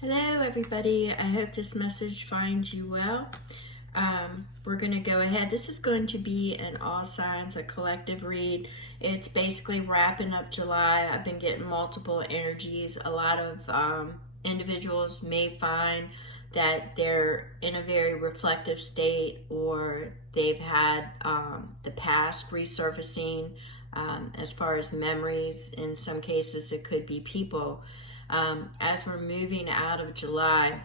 Hello everybody, I hope this message finds you well. We're going to go ahead. This is going to be an all signs, a collective read. It's basically wrapping up July. I've been getting multiple energies. A lot of individuals may find that they're in a very reflective state, or they've had the past resurfacing as far as memories. In some cases, it could be people. As we're moving out of July,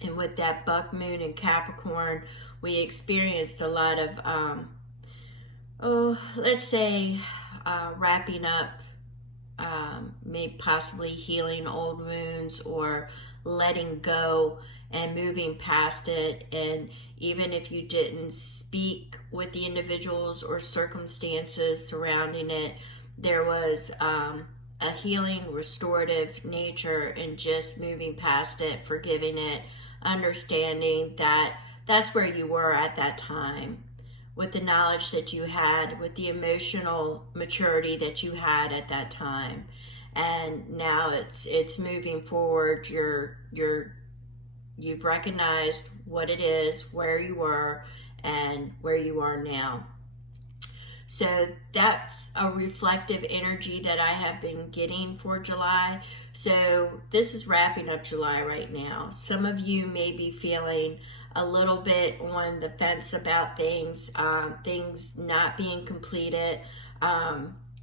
and with that buck moon in Capricorn, we experienced a lot of, let's say, wrapping up, maybe possibly healing old wounds or letting go and moving past it. And even if you didn't speak with the individuals or circumstances surrounding it, there was a healing, restorative nature in just moving past it, forgiving it, understanding that that's where you were at that time, with the knowledge that you had, with the emotional maturity that you had at that time. And now it's moving forward. You've recognized what it is, where you were, and where you are now. So that's a reflective energy that I have been getting for July. So this is wrapping up July right now. Some of you may be feeling a little bit on the fence about things, things not being completed.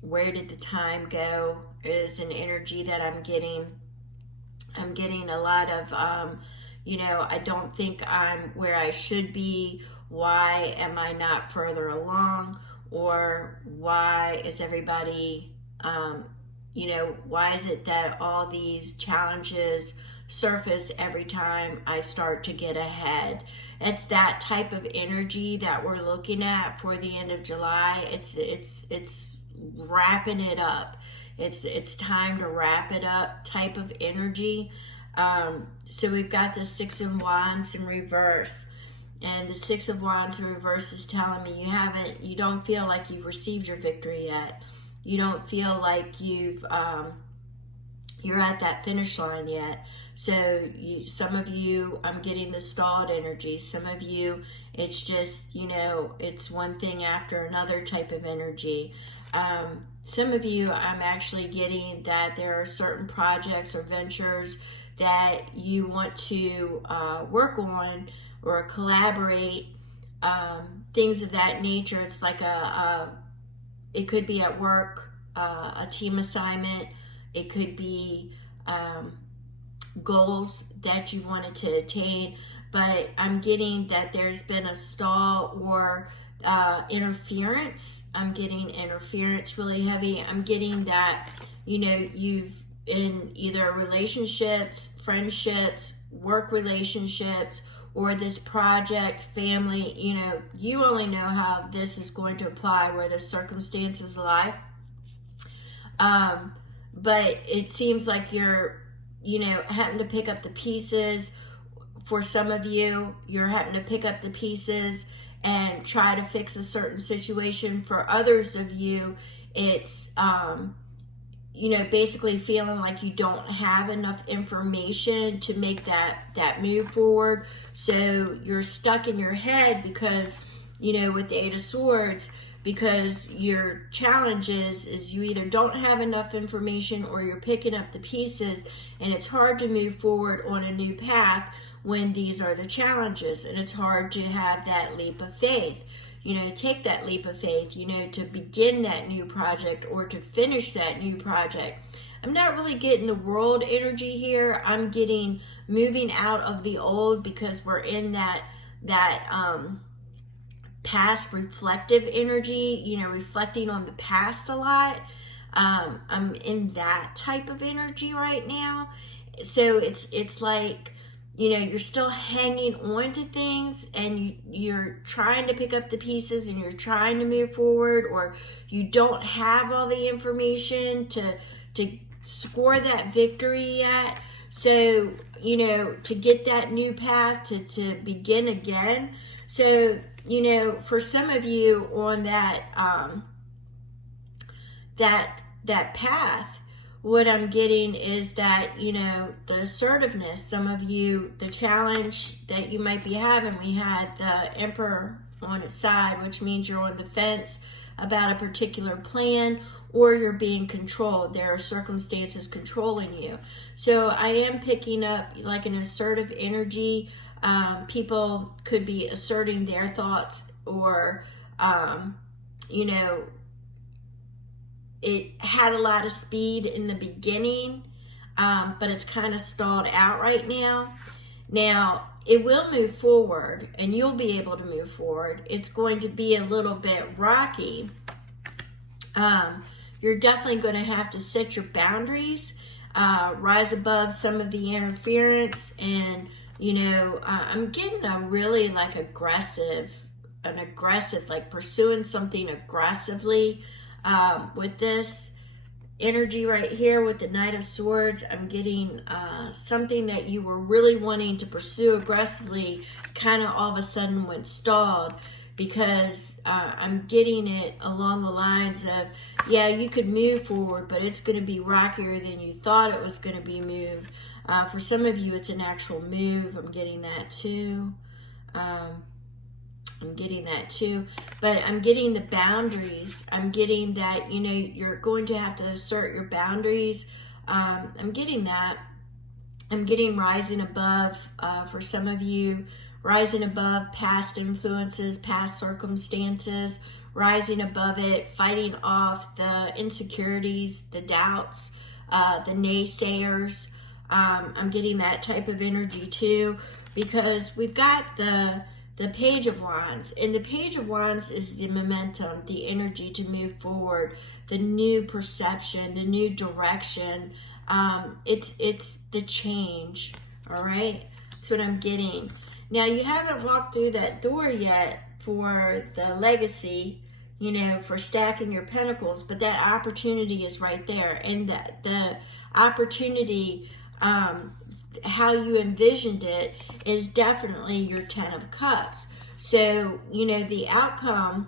Where did the time go is an energy that I'm getting. I'm getting a lot of, I don't think I'm where I should be. Why am I not further along? Or why is everybody, why is it that all these challenges surface every time I start to get ahead? It's that type of energy that we're looking at for the end of July. It's wrapping it up. It's time to wrap it up type of energy. So we've got the Six of Wands in reverse. And the Six of Wands in reverse is telling me you don't feel like you've received your victory yet. You don't feel like you're at that finish line yet. So some of you, I'm getting the stalled energy. Some of you, it's just, it's one thing after another type of energy. Some of you, I'm actually getting that there are certain projects or ventures that you want to work on or collaborate, things of that nature. It's like it could be at work, a team assignment. It could be goals that you wanted to attain. But I'm getting that there's been a stall or interference. I'm getting interference really heavy. I'm getting that, you've in either relationships, friendships, work relationships, or this project, family, you only know how this is going to apply where the circumstances lie. But it seems like you're, having to pick up the pieces. For some of you, you're having to pick up the pieces and try to fix a certain situation. For others of you, it's, basically feeling like you don't have enough information to make that move forward. So you're stuck in your head because, with the Eight of Swords, because your challenge is you either don't have enough information or you're picking up the pieces, and it's hard to move forward on a new path when these are the challenges, and it's hard to have that leap of faith. Take that leap of faith, to begin that new project or to finish that new project. I'm not really getting the world energy here. I'm getting moving out of the old, because we're in that past reflective energy, reflecting on the past a lot. I'm in that type of energy right now. So it's like, you're still hanging on to things, and you're trying to pick up the pieces, and you're trying to move forward, or you don't have all the information to score that victory yet. So, to get that new path, to begin again. So, for some of you on that path, what I'm getting is that, you know, the assertiveness, some of you, the challenge that you might be having, we had the Emperor on its side, which means you're on the fence about a particular plan, or you're being controlled. There are circumstances controlling you. So I am picking up like an assertive energy. People could be asserting their thoughts, or, you know, it had a lot of speed in the beginning, but it's kind of stalled out right now. Now, it will move forward, and you'll be able to move forward. It's going to be a little bit rocky. You're definitely going to have to set your boundaries, rise above some of the interference, and, you know, I'm getting a really like aggressive, like pursuing something aggressively. With this energy right here with the Knight of Swords, I'm getting something that you were really wanting to pursue aggressively kind of all of a sudden went stalled, because I'm getting it along the lines of, yeah, you could move forward, but it's going to be rockier than you thought it was going to be moved. For some of you, it's an actual move. I'm getting that too. But I'm getting the boundaries. I'm getting that, you know, you're going to have to assert your boundaries. I'm getting that. I'm getting rising above, for some of you, rising above past influences, past circumstances, rising above it, fighting off the insecurities, the doubts, the naysayers. I'm getting that type of energy too, because we've got the Page of Wands, and the Page of Wands is the momentum, the energy to move forward, the new perception, the new direction. It's the change. All right, that's what I'm getting. Now, you haven't walked through that door yet for the legacy, you know, for stacking your pentacles, but that opportunity is right there, and the opportunity, how you envisioned it, is definitely your 10 of Cups. So, you know, the outcome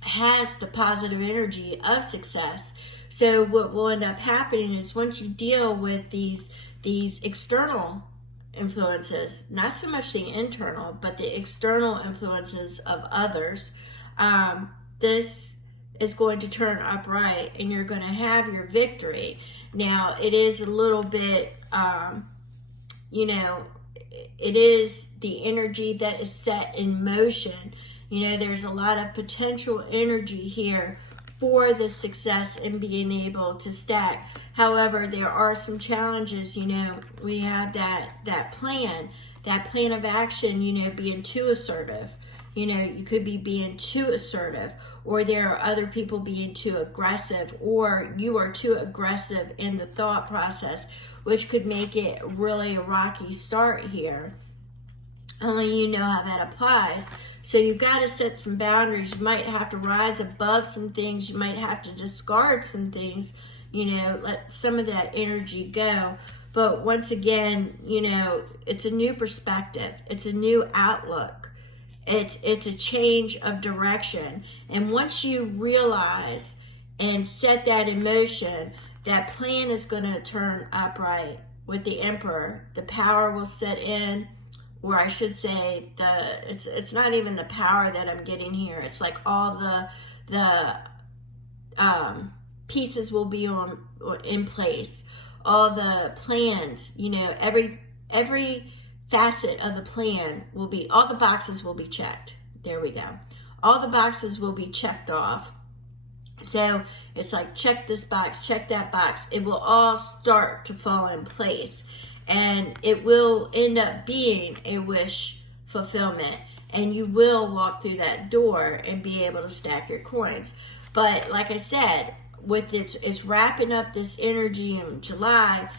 has the positive energy of success. So what will end up happening is, once you deal with these external influences, not so much the internal, but the external influences of others, this is going to turn upright, and you're going to have your victory. Now, it is a little bit, you know, it is the energy that is set in motion. You know, there's a lot of potential energy here for the success in being able to stack. However, there are some challenges. You know, we have that plan of action, you know, being too assertive. You know, you could be being too assertive, or there are other people being too aggressive, or you are too aggressive in the thought process, which could make it really a rocky start here. Only you know how that applies. So you've got to set some boundaries. You might have to rise above some things. You might have to discard some things, you know, let some of that energy go. But once again, you know, it's a new perspective. It's a new outlook. It's a change of direction. And once you realize and set that in motion, that plan is going to turn upright with the Emperor. The power will set in, or I should say, it's not even the power that I'm getting here. It's like all the pieces will be in place. All the plans, you know, every facet of the plan will be, all the boxes will be checked. There we go. All the boxes will be checked off. So it's like, check this box, check that box. It will all start to fall in place, and it will end up being a wish fulfillment, and you will walk through that door and be able to stack your coins. But like I said, with it's wrapping up this energy in July,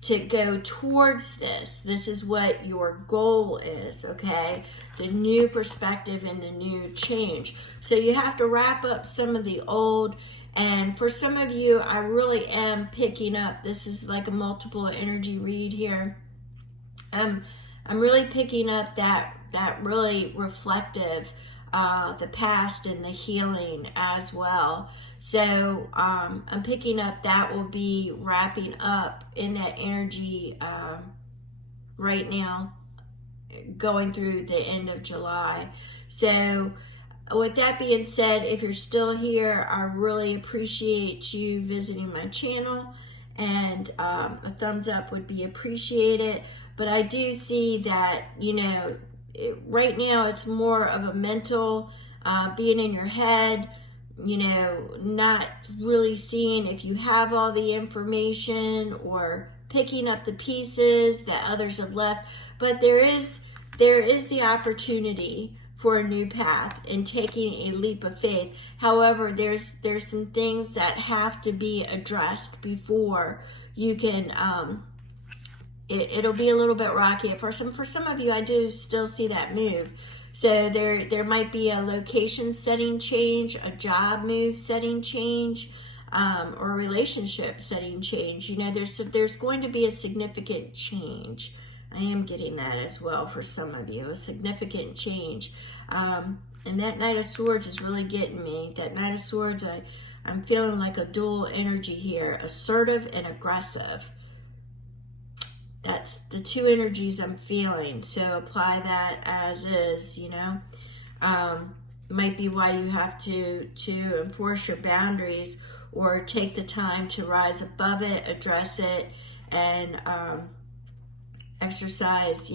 to go towards this. This is what your goal is, okay? The new perspective and the new change. So you have to wrap up some of the old. And for some of you, I really am picking up, this is like a multiple energy read here. I'm really picking up that really reflective, the past and the healing as well. So I'm picking up that will be wrapping up in that energy right now, going through the end of July. So with that being said, if you're still here, I really appreciate you visiting my channel, and a thumbs up would be appreciated. But I do see that, right now it's more of a mental, being in your head, not really seeing if you have all the information or picking up the pieces that others have left. But there is the opportunity for a new path and taking a leap of faith. However, there's some things that have to be addressed before you can, it'll be a little bit rocky. For some of you, I do still see that move. So there might be a location setting change, a job move setting change, or a relationship setting change. There's going to be a significant change. I am getting that as well for some of you, a significant change. And that Knight of Swords is really getting me. That Knight of Swords, I'm feeling like a dual energy here, assertive and aggressive. That's the two energies I'm feeling. So apply that as is, Might be why you have to enforce your boundaries or take the time to rise above it, address it, and exercise,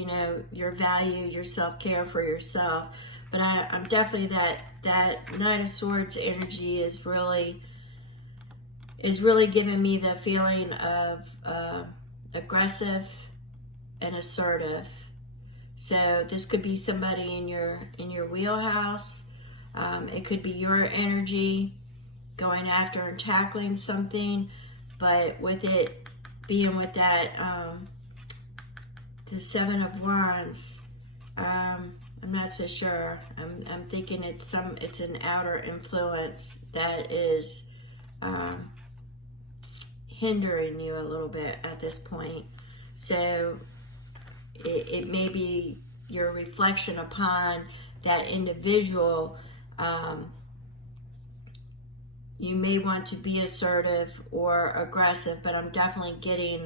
your value, your self-care for yourself. But I'm definitely that Knight of Swords energy is really giving me the feeling of aggressive and assertive. So this could be somebody in your wheelhouse. It could be your energy going after and tackling something, but with it being with that the Seven of Wands, I'm not so sure. I'm thinking it's an outer influence that is hindering you a little bit at this point. So it may be your reflection upon that individual. You may want to be assertive or aggressive, but I'm definitely getting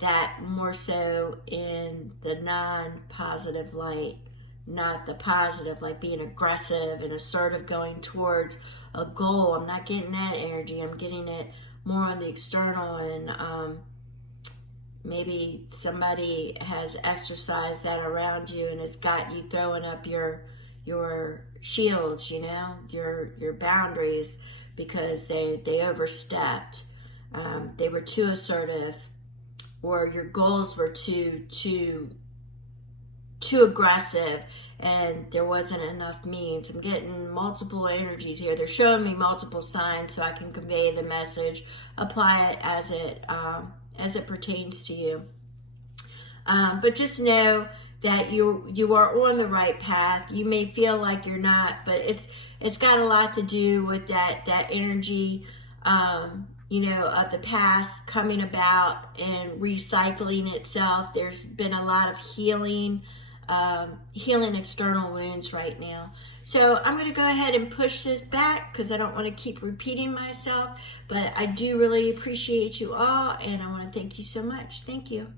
that more so in the non-positive light, not the positive, like being aggressive and assertive going towards a goal. I'm not getting that energy. I'm getting it more on the external, and maybe somebody has exercised that around you and has got you throwing up your shields, your boundaries, because they overstepped. They were too assertive, or your goals were too aggressive, and there wasn't enough means. I'm getting multiple energies here. They're showing me multiple signs so I can convey the message, apply it as it pertains to you. But just know that you are on the right path. You may feel like you're not, but it's got a lot to do with that energy, of the past coming about and recycling itself. There's been a lot of healing external wounds right now. So I'm going to go ahead and push this back because I don't want to keep repeating myself, but I do really appreciate you all, and I want to thank you so much. Thank you.